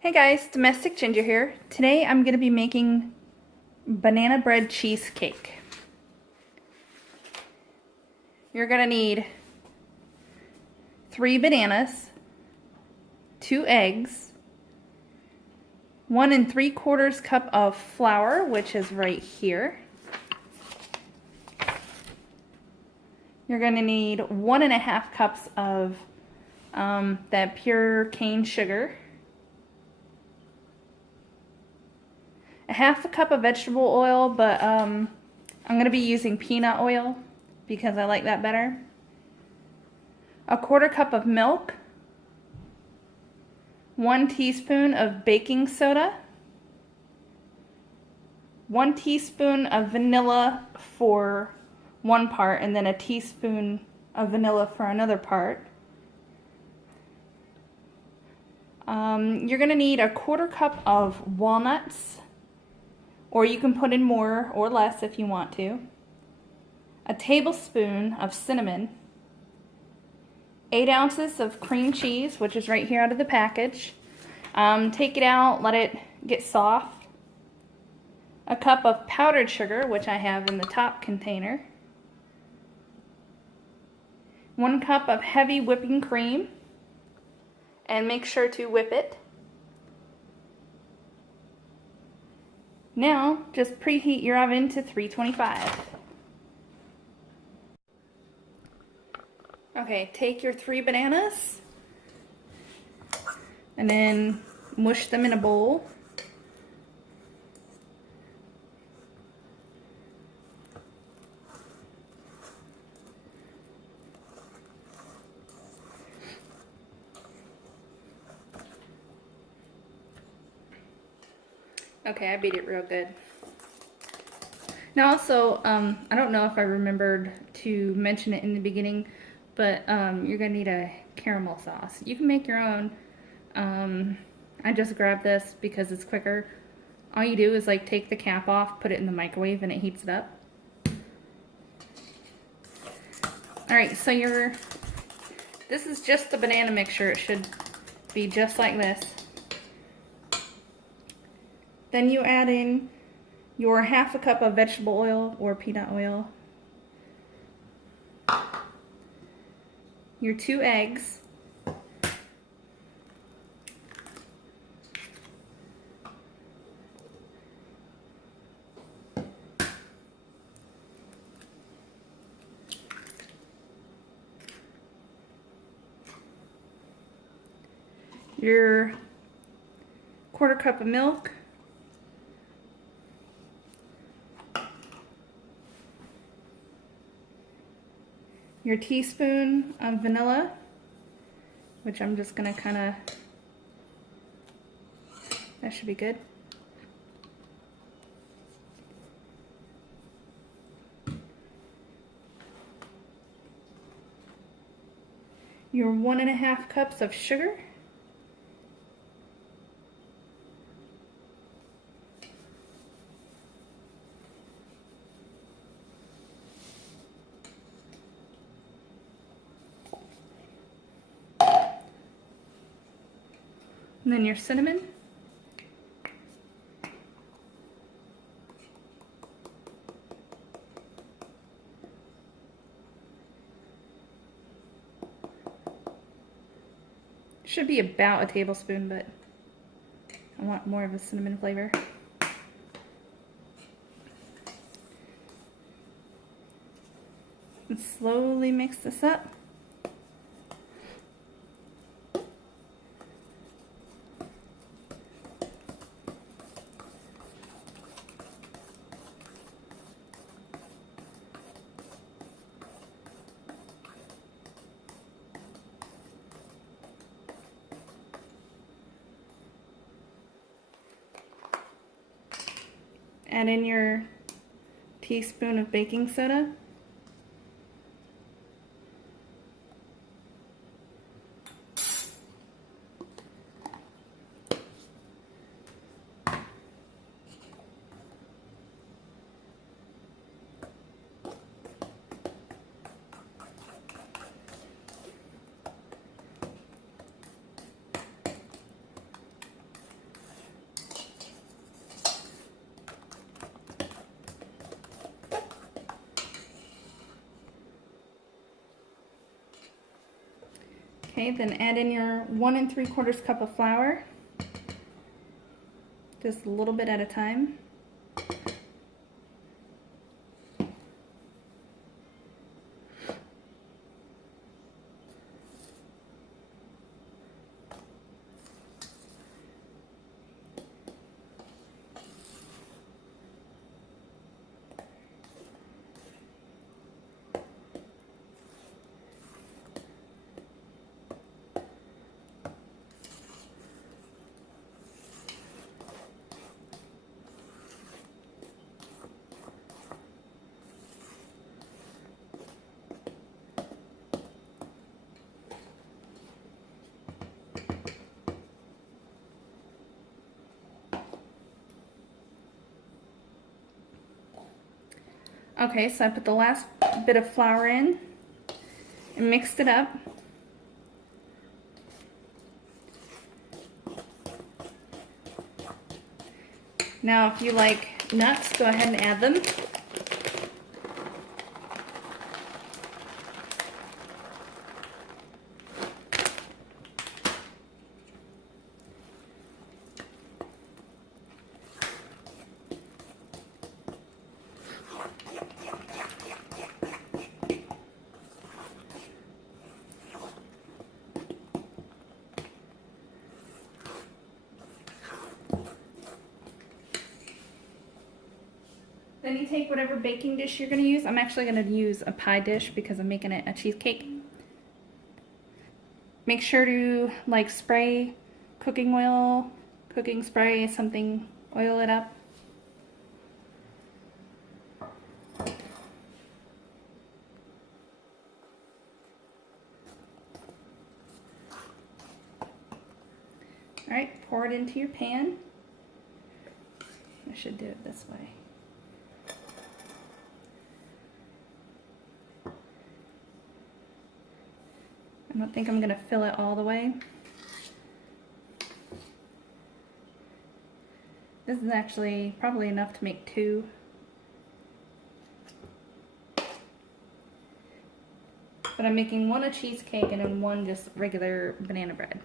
Hey guys, Domestic Ginger here. Today I'm going to be making banana bread cheesecake. You're going to need 3 bananas, 2 eggs, 1 3/4 cup of flour, which is right here. You're going to need 1 1/2 cups of that pure cane sugar. 1/2 cup of vegetable oil, but I'm going to be using peanut oil because I like that better. 1/4 cup of milk. 1 teaspoon of baking soda. 1 teaspoon of vanilla for one part, and then a teaspoon of vanilla for another part. You're going to need 1/4 cup of walnuts, or you can put in more or less if you want to. A tablespoon of cinnamon. 8 ounces of cream cheese, which is right here out of the package. Take it out, let it get soft. A cup of powdered sugar, which I have in the top container. 1 cup of heavy whipping cream, and make sure to whip it. Now, just preheat your oven to 325. Okay, take your 3 bananas and then mush them in a bowl. Okay, I beat it real good. Now also, I don't know if I remembered to mention it in the beginning, but you're going to need a caramel sauce. You can make your own. I just grabbed this because it's quicker. All you do is like take the cap off, put it in the microwave, and it heats it up. Alright, so this is just the banana mixture. It should be just like this. Then you add in your 1/2 cup of vegetable oil or peanut oil, your 2 eggs, your 1/4 cup of milk, your teaspoon of vanilla, which I'm just gonna that should be good. Your 1 1/2 cups of sugar. And then your cinnamon. Should be about a tablespoon, but I want more of a cinnamon flavor. And slowly mix this up. Add in your teaspoon of baking soda. Okay, then add in your 1 3/4 cup of flour, just a little bit at a time. Okay, so I put the last bit of flour in and mixed it up. Now, if you like nuts, go ahead and add them. Then you take whatever baking dish you're going to use. I'm actually going to use a pie dish because I'm making it a cheesecake. Make sure to like spray cooking oil, cooking spray, something, oil it up. Alright, pour it into your pan. I should do it this way. I don't think I'm going to fill it all the way. This is actually probably enough to make 2. But I'm making 1 a cheesecake and then 1 just regular banana bread.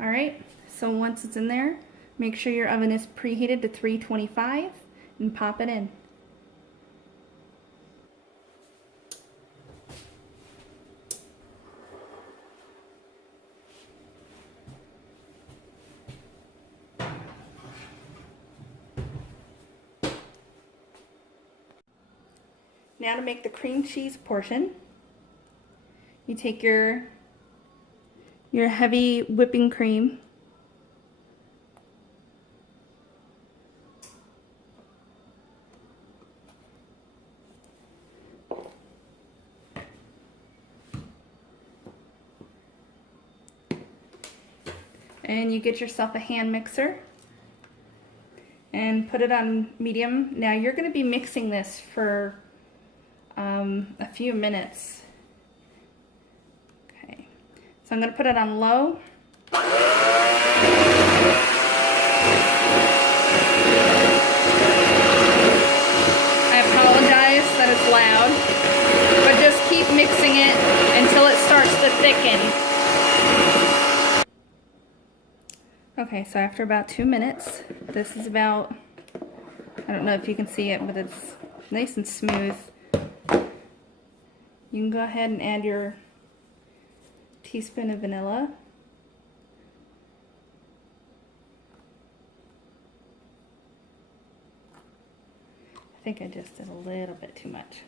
Alright, so once it's in there, make sure your oven is preheated to 325 and pop it in. Now to make the cream cheese portion, you take your heavy whipping cream, and you get yourself a hand mixer and put it on medium. Now you're going to be mixing this for a few minutes. Okay, so I'm going to put it on low. I apologize that it's loud, but just keep mixing it until it starts to thicken. Okay, so after about 2 minutes, this is about, I don't know if you can see it, but it's nice and smooth. You can go ahead and add your teaspoon of vanilla. I think I just did a little bit too much.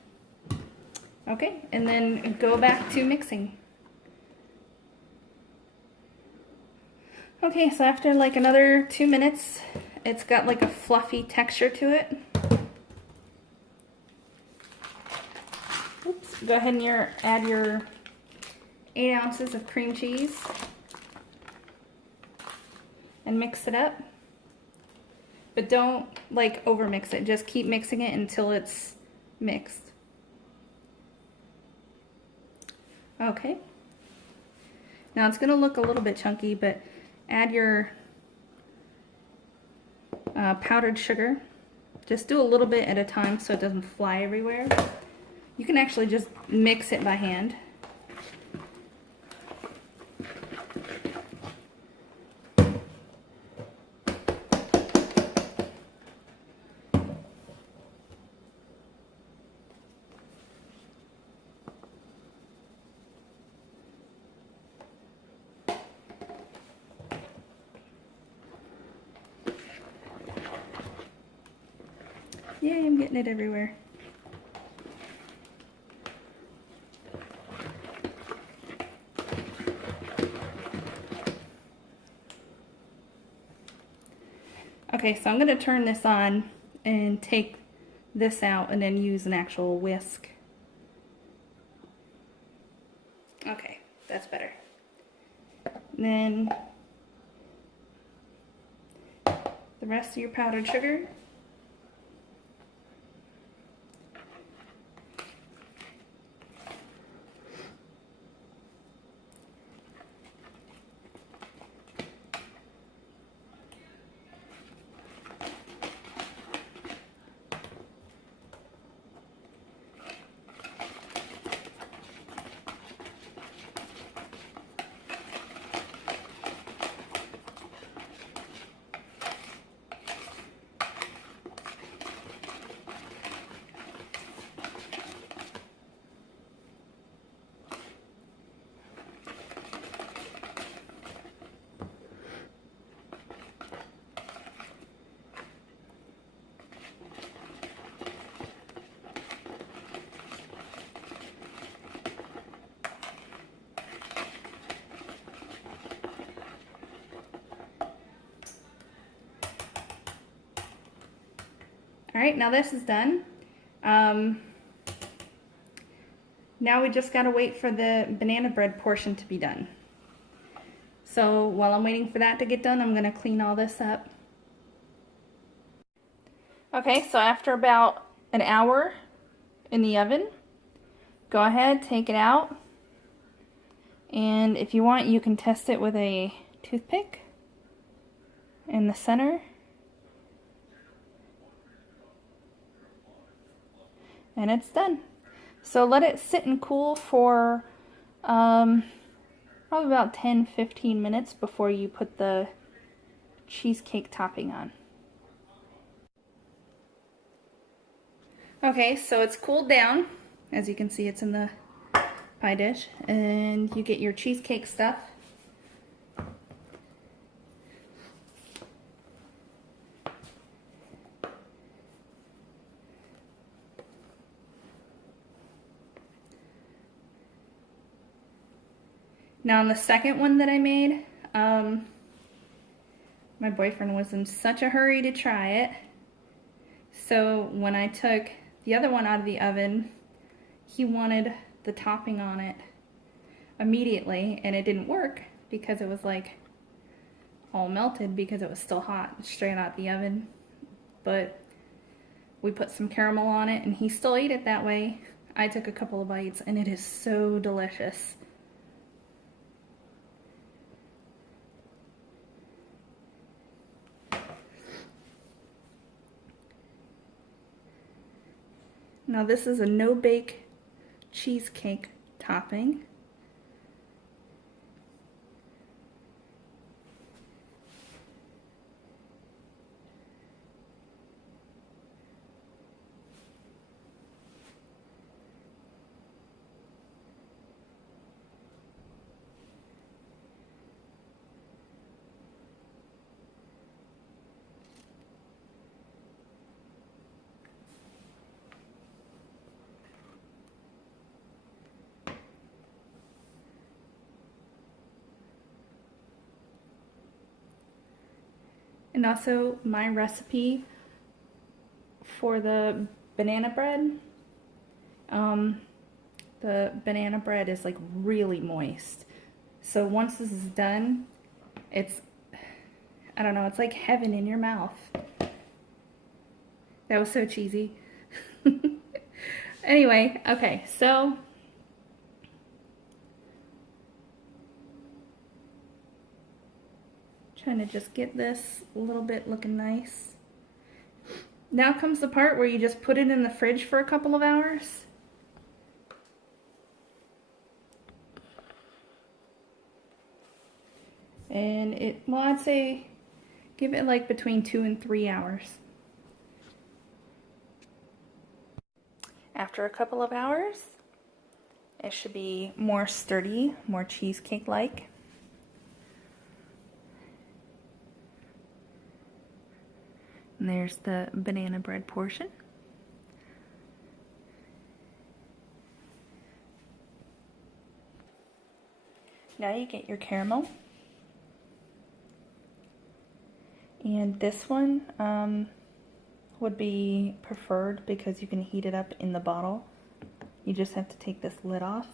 Okay, and then go back to mixing. Okay, so after like another 2 minutes, it's got like a fluffy texture to it. Oops. Go ahead and add your 8 ounces of cream cheese and mix it up. But don't like over mix it, just keep mixing it until it's mixed. Okay. Now it's gonna look a little bit chunky, but add your powdered sugar. Just do a little bit at a time so it doesn't fly everywhere. You can actually just mix it by hand. Yay, I'm getting it everywhere. Okay, so I'm going to turn this on and take this out and then use an actual whisk. Okay, that's better. And then the rest of your powdered sugar. Alright, now this is done. Now we just gotta wait for the banana bread portion to be done. So while I'm waiting for that to get done, I'm gonna clean all this up. Okay, so after about an hour in the oven, go ahead, take it out. And if you want, you can test it with a toothpick in the center. And it's done. So let it sit and cool for probably about 10-15 minutes before you put the cheesecake topping on. Okay, so it's cooled down. As you can see, it's in the pie dish. And you get your cheesecake stuff. Now on the second one that I made, my boyfriend was in such a hurry to try it. So when I took the other one out of the oven, he wanted the topping on it immediately, and it didn't work because it was like all melted because it was still hot straight out the oven. But we put some caramel on it and he still ate it that way. I took a couple of bites and it is so delicious. Now this is a no-bake cheesecake topping. And also my recipe for the banana bread. The banana bread is like really moist. So once this is done, it's, I don't know, it's like heaven in your mouth. That was so cheesy. Anyway, okay, so trying to just get this a little bit looking nice. Now comes the part where you just put it in the fridge for a couple of hours. And well, I'd say give it like between 2 and 3 hours. After a couple of hours, it should be more sturdy, more cheesecake-like. And there's the banana bread portion. Now you get your caramel. And this one would be preferred because you can heat it up in the bottle. You just have to take this lid off.